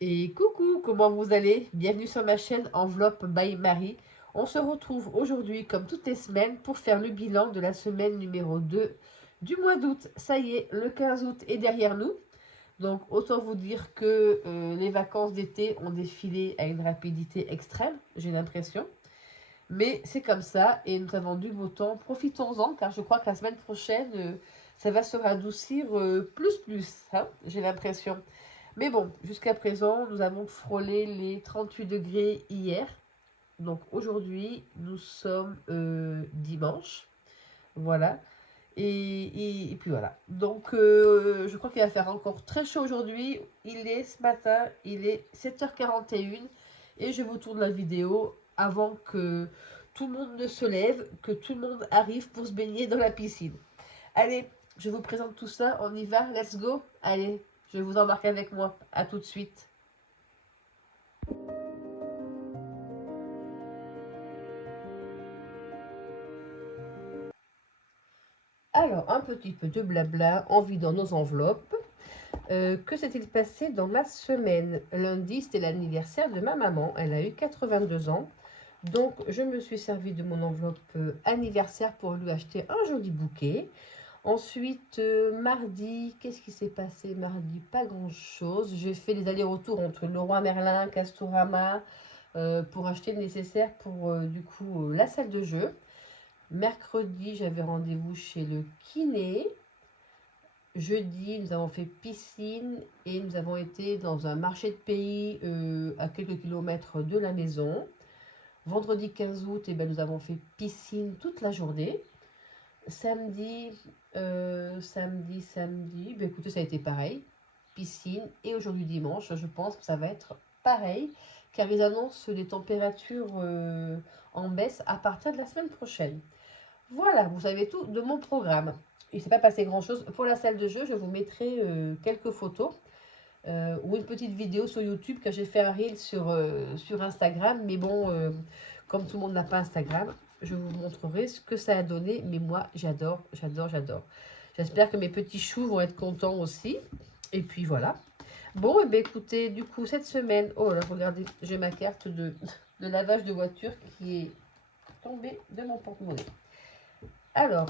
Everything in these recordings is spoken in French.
Et coucou, comment vous allez? Bienvenue sur ma chaîne Enveloppe by Marie. On se retrouve aujourd'hui, comme toutes les semaines, pour faire le bilan de la semaine numéro 2 du mois d'août. Ça y est, le 15 août est derrière nous. Donc, autant vous dire que les vacances d'été ont défilé à une rapidité extrême, j'ai l'impression. Mais c'est comme ça, et nous avons du beau temps. Profitons-en, car je crois que la semaine prochaine, ça va se radoucir plus, hein, j'ai l'impression. Mais bon, jusqu'à présent, nous avons frôlé les 38 degrés hier. Donc aujourd'hui, nous sommes dimanche. Voilà. Et puis voilà. Donc je crois qu'il va faire encore très chaud aujourd'hui. Il est ce matin, il est 7h41. Et je vous tourne la vidéo avant que tout le monde ne se lève, que tout le monde arrive pour se baigner dans la piscine. Allez, je vous présente tout ça, on y va, let's go. Allez, je vais vous embarquer avec moi. À tout de suite. Alors, un petit peu de blabla en vidant nos enveloppes. Que s'est-il passé dans ma semaine? Lundi, c'était l'anniversaire de ma maman. Elle a eu 82 ans. Donc, je me suis servi de mon enveloppe anniversaire pour lui acheter un joli bouquet. Ensuite, mardi, qu'est-ce qui s'est passé mardi? Pas grand-chose. J'ai fait les allers-retours entre Leroy Merlin, Castorama, pour acheter le nécessaire pour, du coup, la salle de jeu. Mercredi, j'avais rendez-vous chez le kiné. Jeudi, nous avons fait piscine et nous avons été dans un marché de pays à quelques kilomètres de la maison. Vendredi 15 août, eh ben, nous avons fait piscine toute la journée. Samedi, ben, écoutez, ça a été pareil. Piscine. Et aujourd'hui dimanche, je pense que ça va être pareil, car ils annoncent des températures en baisse à partir de la semaine prochaine. Voilà, vous savez tout de mon programme. Il ne s'est pas passé grand-chose. Pour la salle de jeu, je vous mettrai quelques photos ou une petite vidéo sur YouTube, car j'ai fait un reel sur Instagram. Mais bon, comme tout le monde n'a pas Instagram, je vous montrerai ce que ça a donné. Mais moi, j'adore, j'adore, j'adore. J'espère que mes petits choux vont être contents aussi. Et puis voilà. Bon, et bien écoutez, du coup, cette semaine... Oh là, regardez, j'ai ma carte de lavage de voiture qui est tombée de mon porte-monnaie. Alors,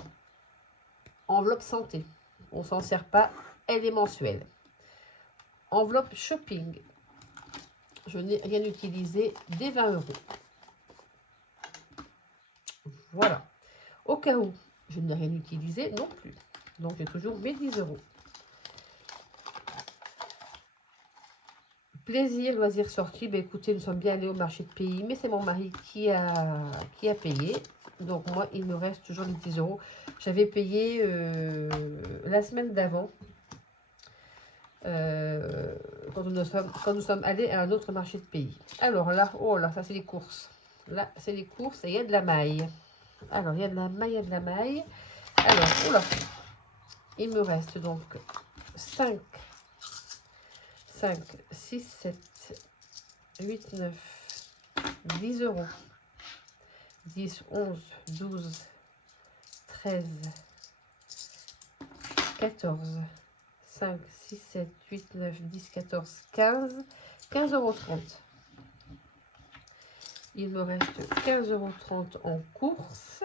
enveloppe santé. On s'en sert pas, elle est mensuelle. Enveloppe shopping. Je n'ai rien utilisé, des 20 euros. Voilà. Au cas où, je n'ai rien utilisé non plus. Donc, j'ai toujours mes 10 euros. Plaisir, loisir sorti. Ben, écoutez, nous sommes bien allés au marché de pays, mais c'est mon mari qui a payé. Donc, moi, il me reste toujours les 10 euros. J'avais payé la semaine d'avant. Quand nous sommes allés à un autre marché de pays. Alors là, oh là, ça c'est les courses. Là, c'est les courses et il y a de la maille. Alors, il y a de la maille, il y a de la maille. Alors, oula, il me reste donc 5, 6, 7, 8, 9, 10 euros. 10, 11, 12, 13, 14, 5, 6, 7, 8, 9, 10, 14, 15, 15,30 €. Il me reste 15,30 € en course.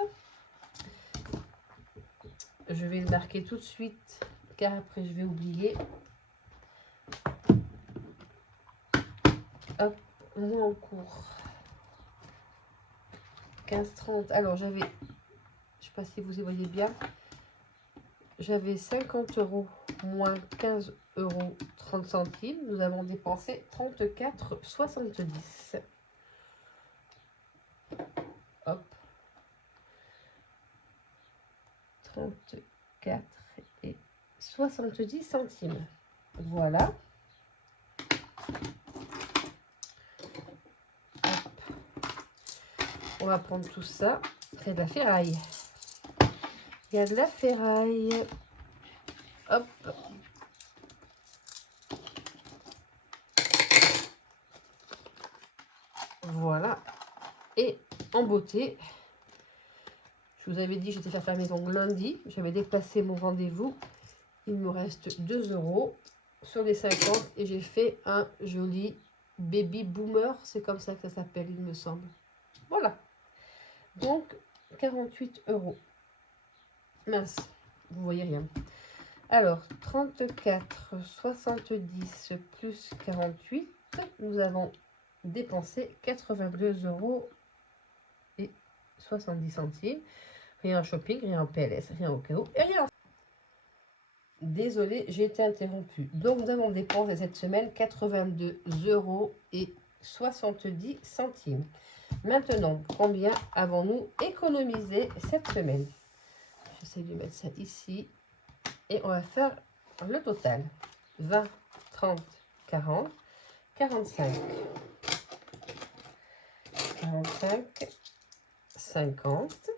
Je vais le marquer tout de suite, car après je vais oublier. Hop, moins en cours. 15,30. Alors j'avais, je ne sais pas si vous y voyez bien, j'avais 50 € moins 15,30 €. Nous avons dépensé 34,70 €. Hop. 34,70 €. Voilà. Hop. On va prendre tout ça. C'est de la ferraille. Il y a de la ferraille. Hop. Voilà. Et en beauté, je vous avais dit que j'étais faire mes ongles lundi. J'avais déplacé mon rendez-vous. Il me reste 2 €. sur les 50 et j'ai fait un joli baby boomer. C'est comme ça que ça s'appelle, il me semble. Voilà. Donc, 48 €. Mince, vous voyez rien. Alors, 34,70 plus 48, nous avons dépensé 82,70 €. Rien en shopping, rien en PLS, rien au KO et rien en... Désolée, j'ai été interrompue. Donc, nous avons dépensé cette semaine 82,70 €. Maintenant, combien avons-nous économisé cette semaine? J'essaie de mettre ça ici. Et on va faire le total. 20, 30, 40, 45, 45, 50,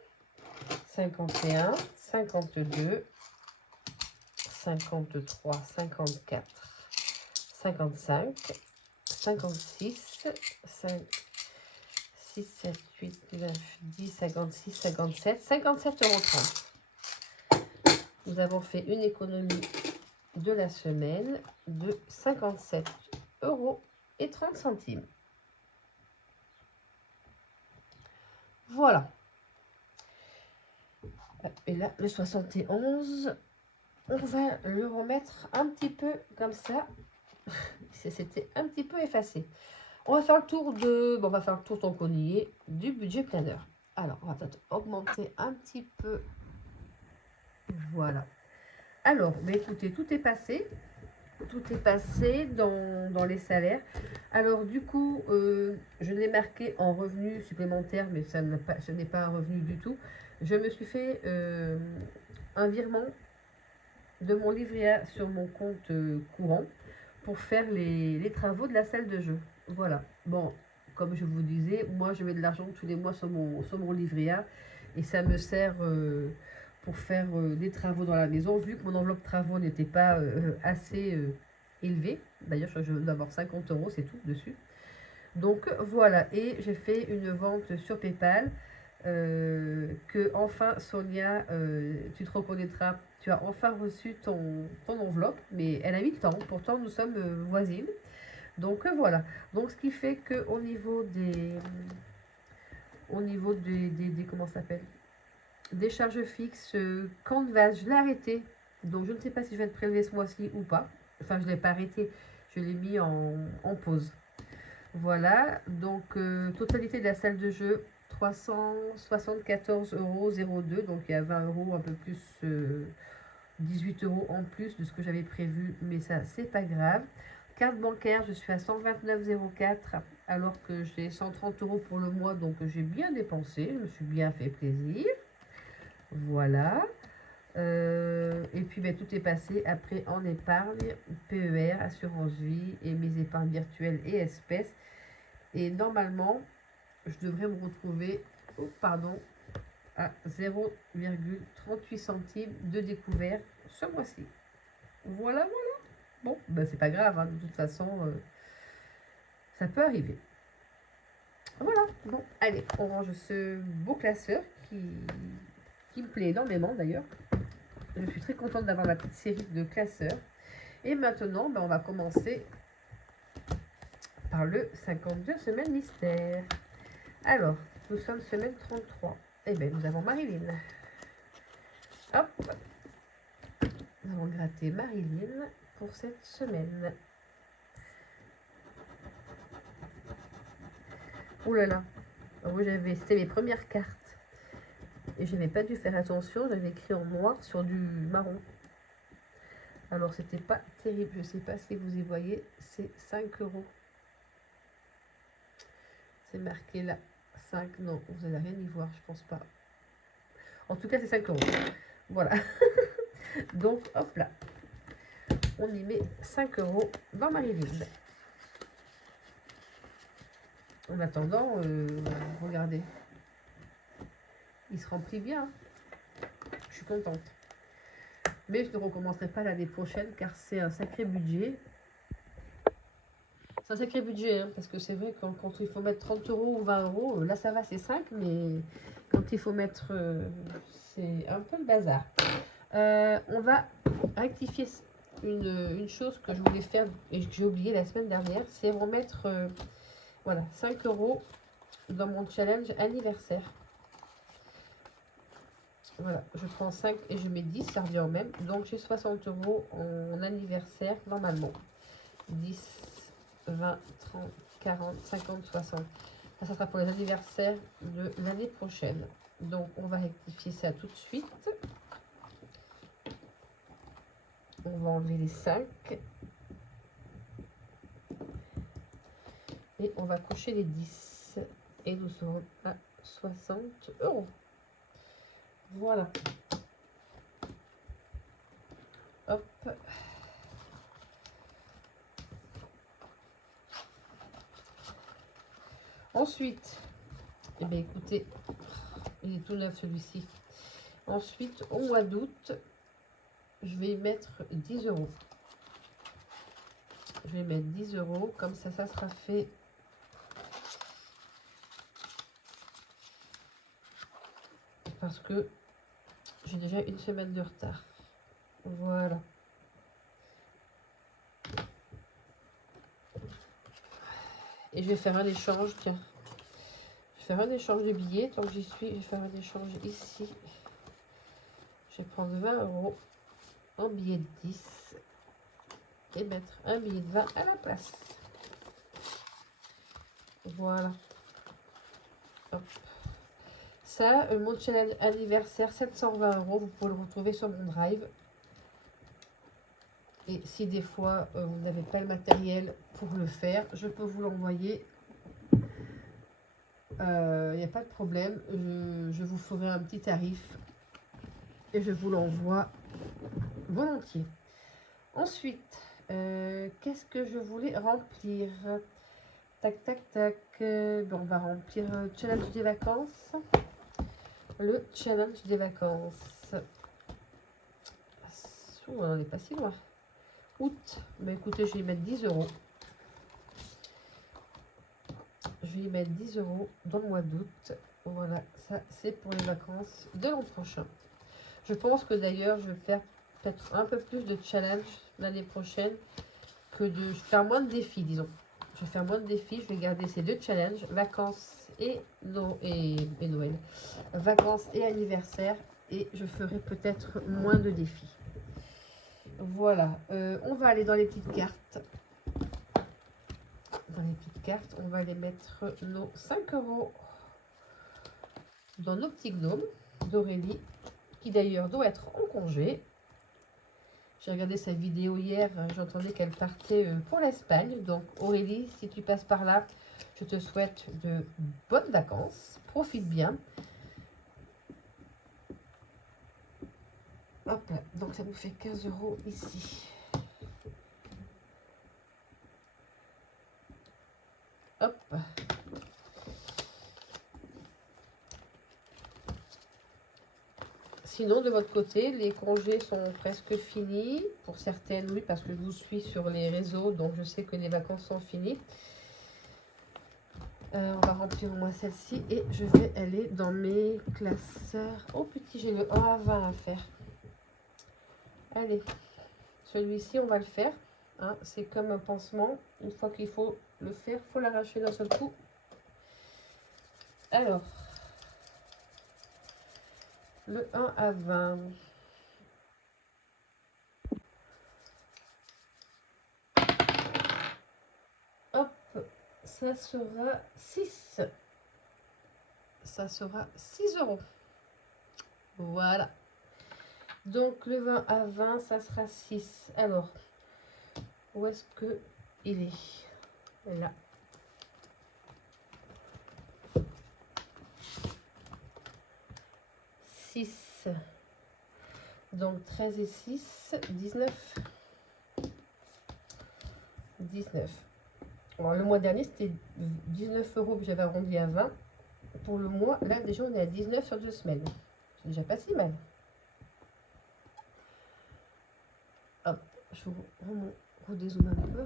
51, 52, 53, 54, 55, 56, 5, 6, 7, 8, 9, 10, 56, 57, 57,30 €. Nous avons fait une économie de la semaine de 57,30 €. Voilà. Et là, le 71, on va le remettre un petit peu comme ça. C'était un petit peu effacé. On va faire le tour de... Bon, on va faire le tour tant qu'on y est du budget planner. Alors, on va peut-être augmenter un petit peu. Voilà. Alors, bah écoutez, tout est passé. Tout est passé dans les salaires. Alors, du coup, je l'ai marqué en revenu supplémentaire, mais ce n'est pas un revenu du tout. Je me suis fait un virement de mon livret A sur mon compte courant pour faire les travaux de la salle de jeu. Voilà. Bon, comme je vous disais, moi, je mets de l'argent tous les mois sur mon livret A et ça me sert... pour faire des travaux dans la maison, vu que mon enveloppe travaux n'était pas assez élevée. D'ailleurs, je dois avoir 50 €, c'est tout dessus. Donc voilà, et j'ai fait une vente sur PayPal que enfin Sonia, tu te reconnaîtras, tu as enfin reçu ton enveloppe, mais elle a mis le temps, pourtant nous sommes voisines. Donc voilà, donc ce qui fait que au niveau des comment ça s'appelle, des charges fixes, Canvas, je l'ai arrêté. Donc, je ne sais pas si je vais être prélevée ce mois-ci ou pas. Enfin, je ne l'ai pas arrêté. Je l'ai mis en pause. Voilà. Donc, totalité de la salle de jeu, 374,02 €. Donc, il y a 20 €, un peu plus, 18 € en plus de ce que j'avais prévu. Mais ça, c'est pas grave. Carte bancaire, je suis à 129,04 € alors que j'ai 130 € pour le mois. Donc, j'ai bien dépensé. Je me suis bien fait plaisir. Voilà. Et puis ben, tout est passé après en épargne, PER, assurance vie et mes épargnes virtuelles et espèces. Et normalement, je devrais me retrouver à 0,38 centimes de découvert ce mois-ci. Voilà, voilà. Bon, ben, c'est pas grave, hein, de toute façon, ça peut arriver. Voilà, bon, allez, on range ce beau classeur qui me plaît énormément d'ailleurs. Je suis très contente d'avoir ma petite série de classeurs. Et maintenant, ben, on va commencer par le 52 semaines mystère. Alors, nous sommes semaine 33. Et bien, nous avons Marilyn. Hop. Nous allons gratter Marilyn pour cette semaine. Oh là là. Oui, c'était mes premières cartes. Et je n'avais pas dû faire attention, j'avais écrit en noir sur du marron. Alors c'était pas terrible, je ne sais pas si vous y voyez, c'est 5 €. C'est marqué là, 5, non, vous n'allez rien y voir, je pense pas. En tout cas c'est 5 €. Voilà. Donc hop là, on y met 5 € dans Marilyn. En attendant, regardez. Il se remplit bien. Je suis contente. Mais je ne recommencerai pas l'année prochaine car c'est un sacré budget. C'est un sacré budget, hein, parce que c'est vrai que quand il faut mettre 30 € ou 20 €, là ça va, c'est 5, mais quand il faut mettre... c'est un peu le bazar. On va rectifier une chose que je voulais faire et que j'ai oublié la semaine dernière, c'est remettre voilà, 5 € dans mon challenge anniversaire. Voilà, je prends 5 et je mets 10, ça revient au même. Donc j'ai 60 € en anniversaire normalement. 10, 20, 30, 40, 50, 60. Ça sera pour les anniversaires de l'année prochaine. Donc on va rectifier ça tout de suite. On va enlever les 5. Et on va cocher les 10. Et nous serons à 60 €. Voilà. Hop. Ensuite, eh bien écoutez, il est tout neuf celui-ci. Ensuite, au mois d'août, je vais y mettre 10 €. Je vais mettre 10 €, comme ça sera fait. Parce que j'ai déjà une semaine de retard. Voilà. Et je vais faire un échange, tiens. Je vais faire un échange de billets. Tant que j'y suis, je vais faire un échange ici. Je vais prendre 20 € en billet de 10 et mettre un billet de 20 à la place. Voilà. Hop. Ça, mon challenge anniversaire, 720 €. Vous pouvez le retrouver sur mon drive. Et si des fois, vous n'avez pas le matériel pour le faire, je peux vous l'envoyer. Il n'y a pas de problème. Je vous ferai un petit tarif. Et je vous l'envoie volontiers. Ensuite, qu'est-ce que je voulais remplir? Tac, tac, tac. Bon, on va remplir le challenge des vacances. Le challenge des vacances. On n'est pas si loin. Août. Mais écoutez, je vais y mettre 10 €. Je vais y mettre 10 € dans le mois d'août. Voilà, ça c'est pour les vacances de l'an prochain. Je pense que d'ailleurs, je vais faire peut-être un peu plus de challenge l'année prochaine que de faire moins de défis, disons. Je vais faire moins de défis, je vais garder ces deux challenges, vacances et Noël. Vacances et anniversaire, et je ferai peut-être moins de défis. Voilà, on va aller dans les petites cartes. Dans les petites cartes, on va aller mettre nos 5 € dans nos petits gnomes d'Aurélie, qui d'ailleurs doit être en congé. J'ai regardé sa vidéo hier, j'entendais qu'elle partait pour l'Espagne. Donc Aurélie, si tu passes par là, je te souhaite de bonnes vacances. Profite bien. Hop là, donc ça nous fait 15 € ici. Hop. Sinon, de votre côté, les congés sont presque finis. Pour certaines, oui, parce que je vous suis sur les réseaux, donc je sais que les vacances sont finies. On va remplir au moins celle-ci et je vais aller dans mes classeurs. Oh petit, j'ai le 1 à 20 à faire. Allez, celui-ci, on va le faire. Hein, c'est comme un pansement. Une fois qu'il faut le faire, il faut l'arracher d'un seul coup. Alors, le 1 à 20. Hop, ça sera 6. Ça sera 6 €. Voilà. Donc, le 20 à 20, ça sera 6. Alors, où est-ce que il est? Là. Donc 13 et 6, 19. 19. Alors, le mois dernier, c'était 19 € que j'avais arrondi à 20. Pour le mois, là, déjà, on est à 19 sur 2 semaines. C'est déjà pas si mal. Hop, je vous redézoome un peu.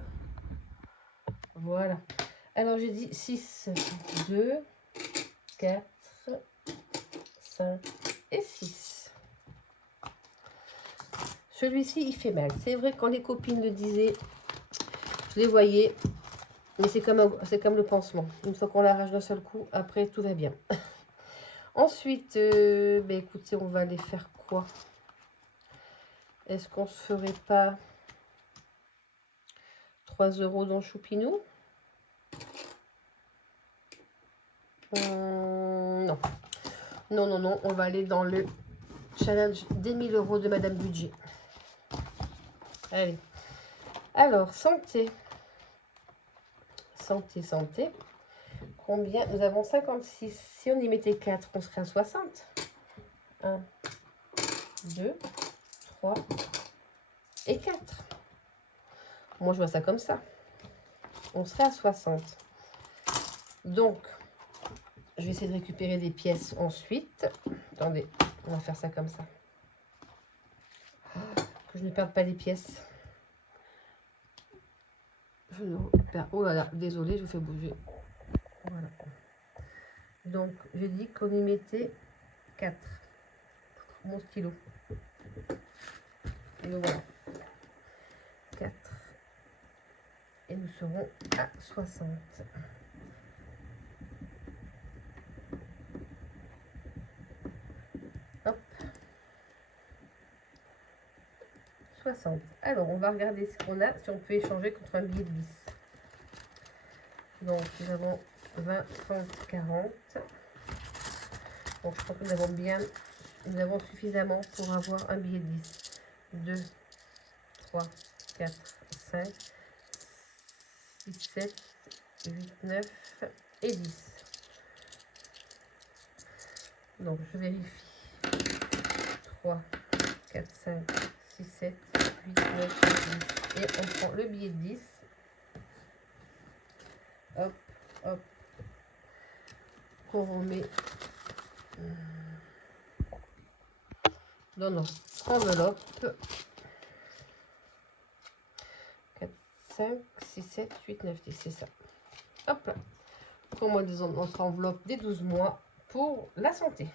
Voilà. Alors, j'ai dit 6, 2, 4, 5 et 6. Celui-ci, il fait mal. C'est vrai, quand les copines le disaient, je les voyais. Mais c'est comme le pansement. Une fois qu'on l'arrache d'un seul coup, après, tout va bien. Ensuite, ben écoutez, on va aller faire quoi? Est-ce qu'on se ferait pas 3 € dans Choupinou? Non. Non, non, non. On va aller dans le challenge des 1000 € de Madame Budget. Allez. Alors, santé. Santé, santé. Combien? Nous avons 56. Si on y mettait 4, on serait à 60. 1, 2, 3 et 4. Moi, je vois ça comme ça. On serait à 60. Donc, je vais essayer de récupérer des pièces ensuite. Attendez, on va faire ça comme ça. Que je ne perde pas les pièces. Je ne perds... Oh là là, désolé, je vous fais bouger. Voilà. Donc, j'ai dit qu'on y mettait 4. Mon stylo. Et donc voilà. 4. Et nous serons à 60. Hop. 60. Alors, on va regarder ce qu'on a, si on peut échanger contre un billet de 10. Donc, nous avons 20, 30, 40. Donc, je crois que nous avons suffisamment pour avoir un billet de 10. 2, 3, 4, 5, 6, 7, 8, 9 et 10. Donc, je vérifie. 3, 4, 5, 6, 7, 8, 9 et 10. Et on prend le billet de 10. Hop, hop. Qu'on remet dans notre enveloppe. 4, 5, 6, 7, 8, 9, 10. C'est ça. Hop là. Pour moi, dans notre enveloppe des 12 mois pour la santé.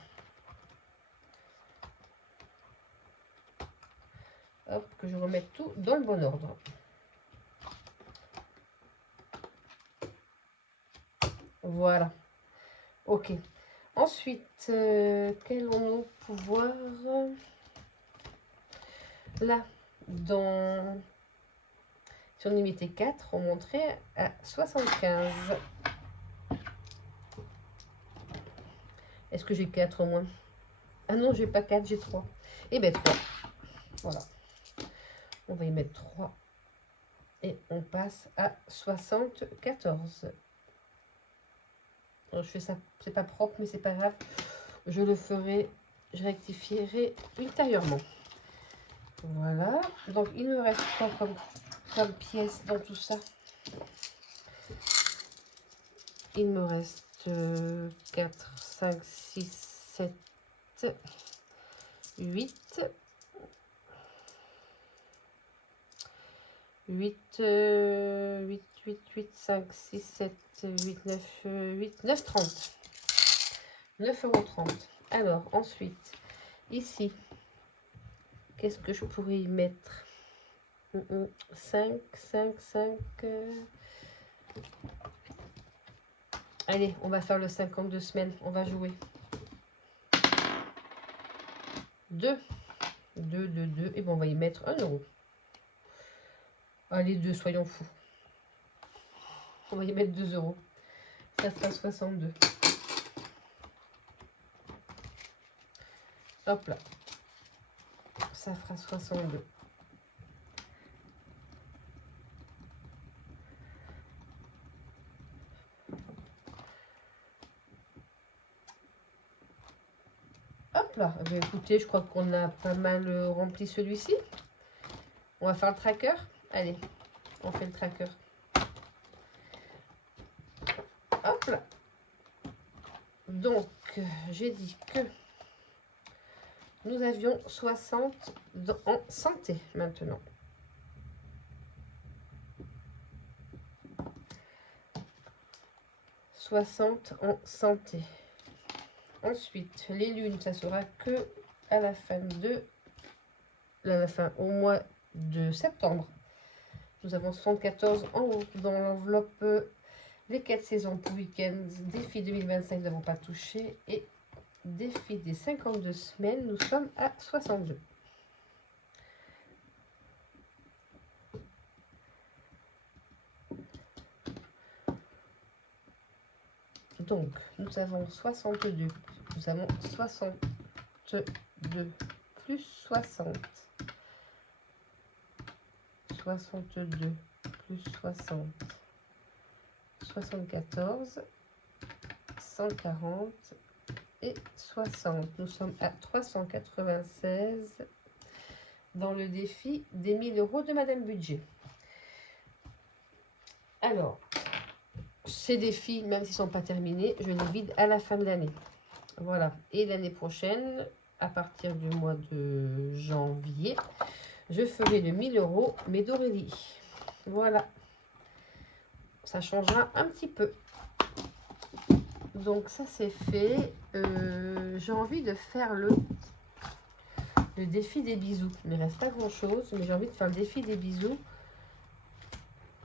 Hop, que je remette tout dans le bon ordre. Voilà. Ok. Ensuite, quels ont nos pouvoirs? Là, dans... Si on y mettait 4, on monterait à 75. Est-ce que j'ai 4 au moins? Ah non, j'ai pas 4, j'ai 3. Et bien 3. Voilà. On va y mettre 3. Et on passe à 74. Alors, je fais ça, c'est pas propre, mais c'est pas grave. Je le ferai, je rectifierai ultérieurement. Voilà. Donc, il me reste quoi comme pièce dans tout ça? Il me reste 4, 5, 6, 7, 8. 8, 5, 6, 7, 8, 9, 8, 9, 30. 9,30 €. Alors, ensuite, ici, qu'est-ce que je pourrais y mettre? 5, 5, 5. Allez, on va faire le 52 semaines. On va jouer. 2. 2, 2, 2. Et bon, on va y mettre 1 €. Allez, 2, soyons fous. On va y mettre 2 €. Ça sera 62. Hop là. Ça fera 62. Hop là. Eh bien, écoutez, je crois qu'on a pas mal rempli celui-ci. On va faire le tracker. Allez, on fait le tracker. Hop là. Donc, j'ai dit que nous avions 60 en santé maintenant. En santé. Ensuite, les lunes, ça sera que à la fin de au mois de septembre. Nous avons 74 en haut dans l'enveloppe. Les 4 saisons pour week-end. Défi 2025, nous n'avons pas touché. Et défi des 52 semaines, nous sommes à 62. Donc, nous avons 62. Nous avons 62 plus 60. 62 plus 60. 74. 140 et 60. Nous sommes à 396 dans le défi des 1000 euros de Madame Budget. Alors, ces défis, même s'ils ne sont pas terminés, je les vide à la fin de l'année. Voilà. Et l'année prochaine, à partir du mois de janvier, je ferai de 1000 euros, mais d'Aurélie. Voilà. Ça changera un petit peu. Donc ça c'est fait. J'ai envie de faire le défi des bisous. Il ne me reste pas grand chose, mais j'ai envie de faire le défi des bisous.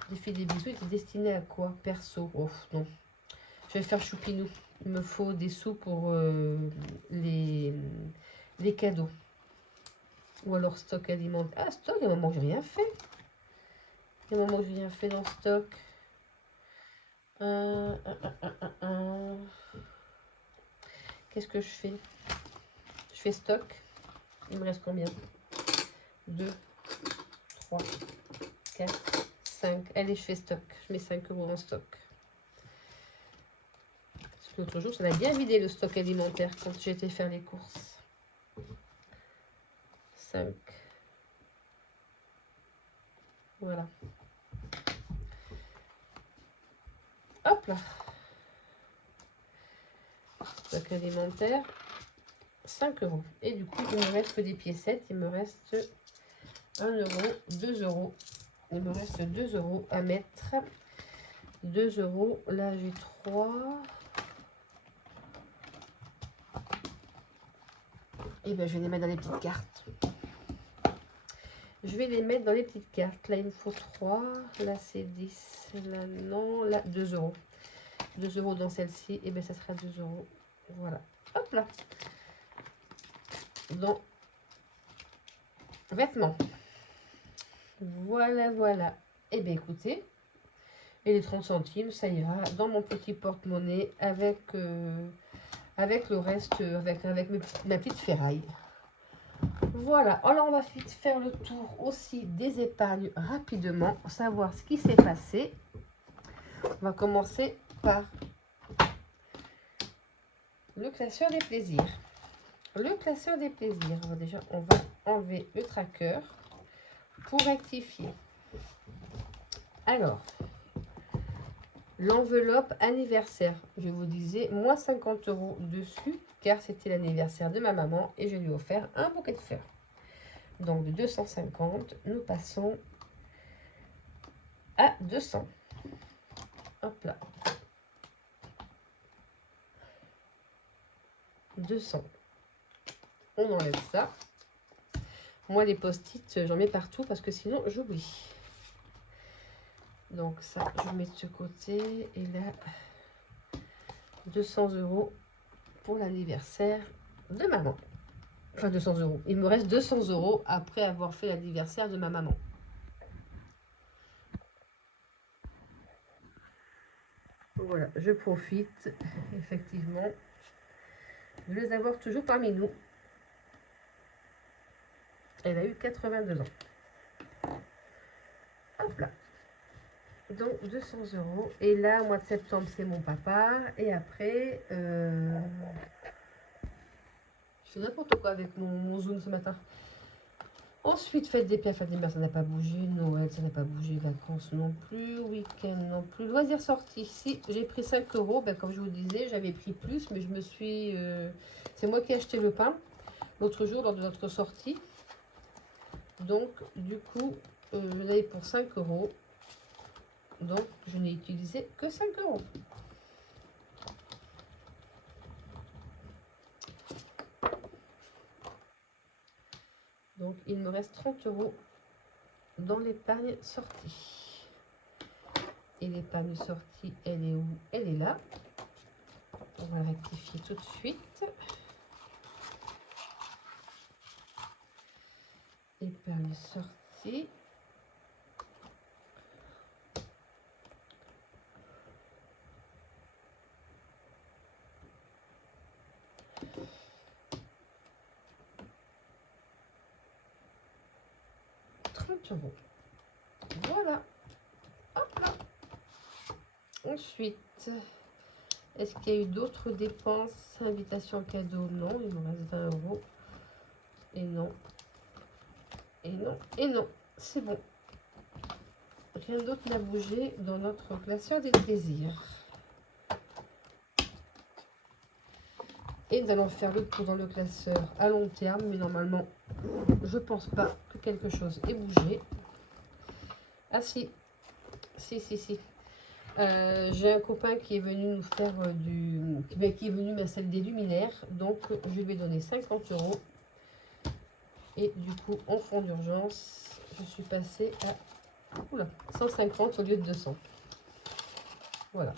Le défi des bisous était destiné à quoi? Perso. Oh non. Je vais faire choupinou. Il me faut des sous pour les cadeaux. Ou alors stock alimentaire. Ah, stock, il y a un moment que j'ai rien fait. Il y a un moment que j'ai rien fait dans stock. Qu'est-ce que je fais? Je fais stock. Il me reste combien? 2, 3, 4, 5. Allez, je fais stock. Je mets 5 euros en stock. Parce que l'autre jour, ça m'a bien vidé le stock alimentaire quand j'ai été faire les courses. 5. Voilà. Hop là. Stock alimentaire. 5 euros. Et du coup, il me reste que des piécettes. Il me reste 1 euro, 2 euros. Il me reste 2 euros à mettre. 2 euros. Là, j'ai 3. Et bien, je vais les mettre dans les petites cartes. Je vais les mettre dans les petites cartes. Là, il me faut 3. Là, c'est 10. Là, non. Là, 2 euros. 2 euros dans celle-ci. Et bien, ça sera 2 euros. Voilà. Hop là. Dans vêtements. Voilà, voilà. Et bien, écoutez. Et les 30 centimes, ça ira dans mon petit porte-monnaie avec, avec le reste, avec ma petite ferraille. Voilà, alors on va vite faire le tour aussi des épargnes rapidement, savoir ce qui s'est passé. On va commencer par le classeur des plaisirs. Le classeur des plaisirs, alors déjà on va enlever le tracker pour rectifier. Alors, l'enveloppe anniversaire, je vous disais, moins 50 euros dessus, car c'était l'anniversaire de ma maman et je lui ai offert un bouquet de fleurs. Donc de 250, nous passons à 200. Hop là. 200. On enlève ça. Moi, les post-it, j'en mets partout parce que sinon, j'oublie. Donc ça, je mets de ce côté. Et là, 200 euros pour l'anniversaire de maman. Enfin, 200 euros. Il me reste 200 euros après avoir fait l'anniversaire de ma maman. Voilà, je profite effectivement de les avoir toujours parmi nous. Elle a eu 82 ans. Hop là. Donc 200 euros. Et là, au mois de septembre, c'est mon papa. Et après, je fais n'importe quoi avec mon Zoom ce matin. Ensuite, fête des pères, fête des mères, ça n'a pas bougé. Noël, ça n'a pas bougé. Vacances non plus. Week-end non plus. Loisirs sortis. Si, j'ai pris 5 euros. Ben, comme je vous disais, j'avais pris plus, mais je me suis... c'est moi qui ai acheté le pain l'autre jour lors de notre sortie. Donc, du coup, je l'avais pour 5 euros. Donc, je n'ai utilisé que 5 euros. Donc, il me reste 30 € dans l'épargne sortie. Et l'épargne sortie, elle est où? Elle est là. On va la rectifier tout de suite. Épargne sortie. €30. Voilà. Hop là. Ensuite, est-ce qu'il y a eu d'autres dépenses? Invitation cadeau, non. Il me reste 20 €. Et non. Et non. Et non. C'est bon. Rien d'autre n'a bougé dans notre classeur des plaisirs. Et nous allons faire le tour dans le classeur à long terme. Mais normalement, je pense pas que quelque chose ait bougé. Ah si. Si. J'ai un copain qui est venu nous faire qui est venu m'installer des luminaires. Donc, je lui ai donné 50 €. Et du coup, en fond d'urgence, je suis passée à 150 au lieu de 200. Voilà.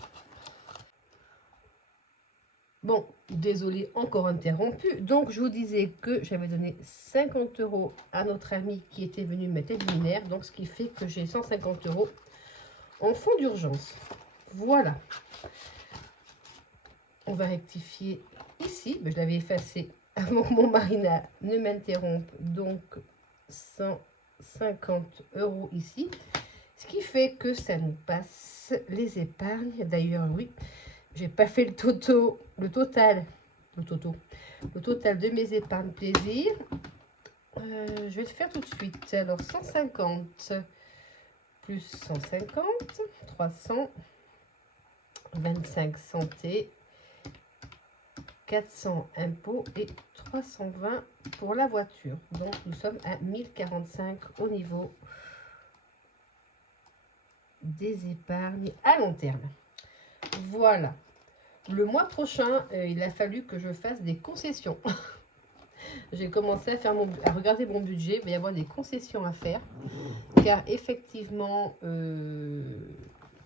Bon, désolé, encore interrompu. Donc, je vous disais que j'avais donné 50 € à notre ami qui était venu mettre les luminaires. Donc, ce qui fait que j'ai 150 € en fond d'urgence. Voilà. On va rectifier ici. Je l'avais effacé avant que mon mari ne m'interrompe. Donc, 150 € ici. Ce qui fait que ça nous passe les épargnes. D'ailleurs, oui, j'ai pas fait le total de mes épargnes plaisir. Je vais le faire tout de suite. Alors, 150 plus 150, 300, 25 santé, 400 impôts et 320 pour la voiture. Donc, nous sommes à 1045 au niveau des épargnes à long terme. Voilà. Le mois prochain, il a fallu que je fasse des concessions. J'ai commencé à regarder mon budget. Il va y avoir des concessions à faire. Car effectivement,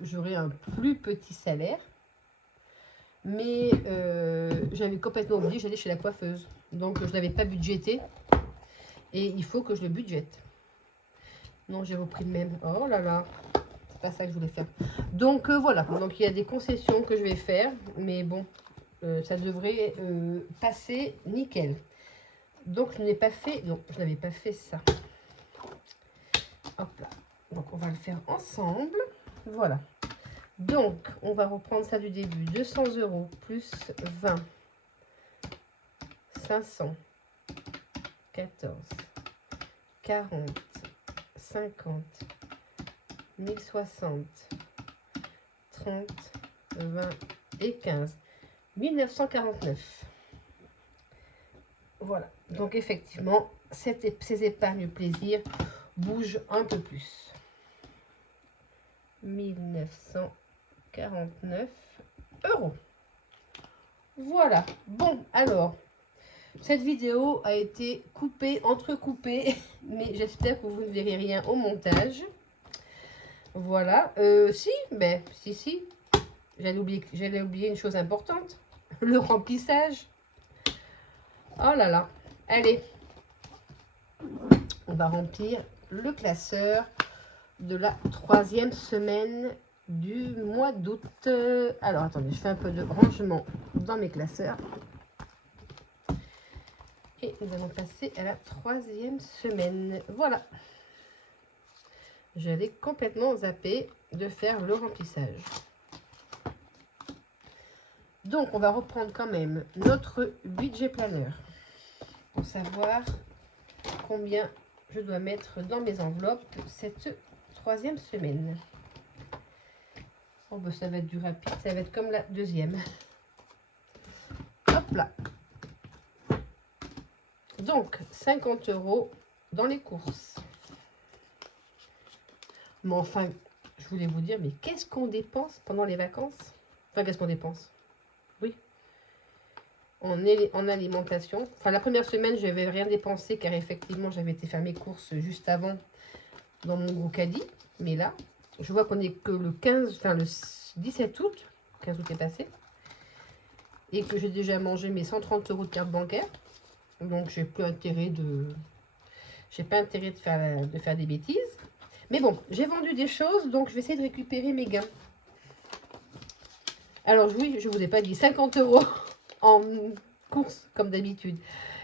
j'aurai un plus petit salaire. Mais j'avais complètement oublié, j'allais chez la coiffeuse. Donc, je n'avais pas budgété. Et il faut que je le budgète. Non, j'ai repris le même. Oh là là. C'est pas ça que je voulais faire. Donc, voilà. Donc, il y a des concessions que je vais faire. Mais bon, ça devrait passer nickel. Donc, je n'ai pas fait... Non, je n'avais pas fait ça. Hop là. Donc, on va le faire ensemble. Voilà. Donc, on va reprendre ça du début. 200 € plus 20. 500. 14. 40. 50. 1060. 30. 20 et 15. 1949. Voilà. Donc, effectivement, ces épargnes plaisir bougent un peu plus. 1949 €. Voilà. Bon, alors, cette vidéo a été entrecoupée, mais j'espère que vous ne verrez rien au montage. Voilà. Si. J'allais oublier une chose importante. Le remplissage. Oh là là. Allez. On va remplir le classeur de la 3e semaine du mois d'août. Alors, attendez, je fais un peu de rangement dans mes classeurs. Et nous allons passer à la 3e semaine. Voilà. J'avais complètement zappé de faire le remplissage. Donc, on va reprendre quand même notre budget planeur pour savoir combien je dois mettre dans mes enveloppes cette 3e semaine. Oh, ben, ça va être du rapide, ça va être comme la 2e. Hop là. Donc, 50 € dans les courses. Mais enfin, je voulais vous dire, mais qu'est-ce qu'on dépense pendant les vacances? Enfin, qu'est-ce qu'on dépense? Oui. en alimentation. Enfin, la première semaine, je n'avais rien dépensé car effectivement, j'avais été faire mes courses juste avant dans mon gros caddie. Mais là, je vois qu'on est que le 15, enfin le 17 août, 15 août est passé, et que j'ai déjà mangé mes 130 € de carte bancaire. Donc, j'ai plus intérêt de... J'ai pas intérêt de faire des bêtises. Mais bon, j'ai vendu des choses, donc je vais essayer de récupérer mes gains. Alors oui, je vous ai pas dit 50 € en courses, comme d'habitude.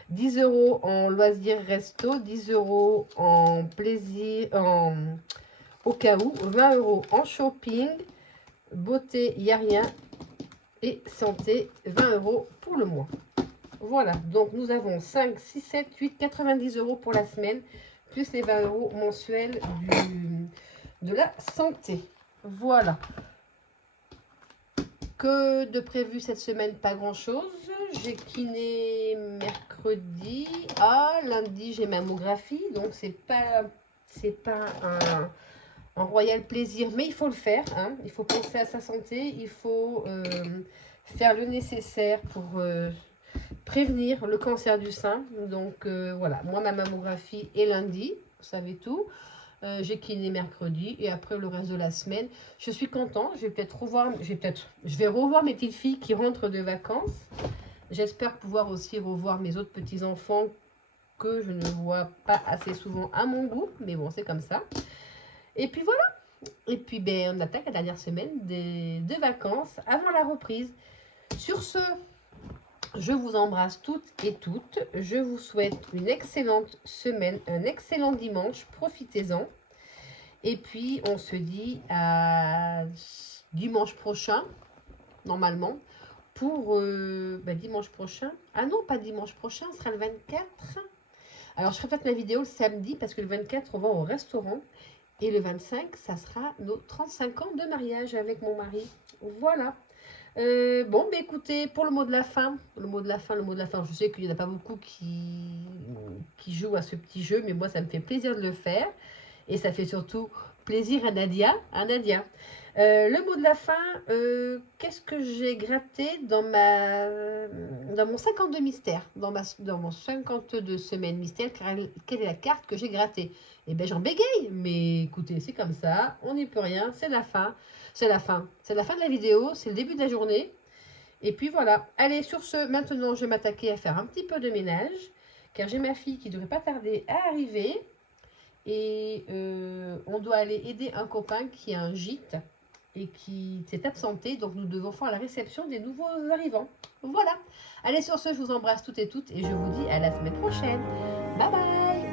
10 € en loisirs resto, 10 € en plaisir, au cas où, 20 € en shopping, beauté, il n'y a rien, et santé, 20 € pour le mois. Voilà, donc nous avons 5, 6, 7, 8, 90 € pour la semaine, plus les 20 € mensuels de la santé. Voilà. Que de prévu cette semaine, pas grand chose. J'ai kiné mercredi. Ah, lundi, j'ai mammographie. Donc, c'est pas un royal plaisir, mais il faut le faire. Hein. Il faut penser à sa santé. Il faut faire le nécessaire pour prévenir le cancer du sein. Donc, voilà. Moi, ma mammographie est lundi. Vous savez tout. J'ai kiné mercredi et après le reste de la semaine, je suis content. Je vais peut-être revoir, je vais revoir mes petites filles qui rentrent de vacances. J'espère pouvoir aussi revoir mes autres petits enfants que je ne vois pas assez souvent à mon goût, mais bon, c'est comme ça. Et puis voilà. Et puis ben on attaque la dernière semaine de vacances avant la reprise. Sur ce, je vous embrasse toutes et toutes. Je vous souhaite une excellente semaine, un excellent dimanche. Profitez-en. Et puis, on se dit à dimanche prochain, normalement, pour dimanche prochain. Ah non, pas dimanche prochain, ce sera le 24. Alors, je ferai peut-être ma vidéo le samedi parce que le 24, on va au restaurant. Et le 25, ça sera nos 35 ans de mariage avec mon mari. Voilà. Bon, mais écoutez, pour le mot de la fin, je sais qu'il n'y en a pas beaucoup qui jouent à ce petit jeu, mais moi, ça me fait plaisir de le faire. Et ça fait surtout plaisir à Nadia. Le mot de la fin, qu'est-ce que j'ai gratté dans mon 52 mystère, dans mon 52 semaines mystère, quelle est la carte que j'ai grattée? Eh bien, j'en bégaye, mais écoutez, c'est comme ça, on n'y peut rien, c'est la fin. C'est la fin de la vidéo, c'est le début de la journée. Et puis voilà. Allez, sur ce, maintenant, je vais m'attaquer à faire un petit peu de ménage, car j'ai ma fille qui ne devrait pas tarder à arriver. Et on doit aller aider un copain qui a un gîte et qui s'est absenté. Donc, nous devons faire la réception des nouveaux arrivants. Voilà. Allez, sur ce, je vous embrasse toutes et toutes et je vous dis à la semaine prochaine. Bye bye.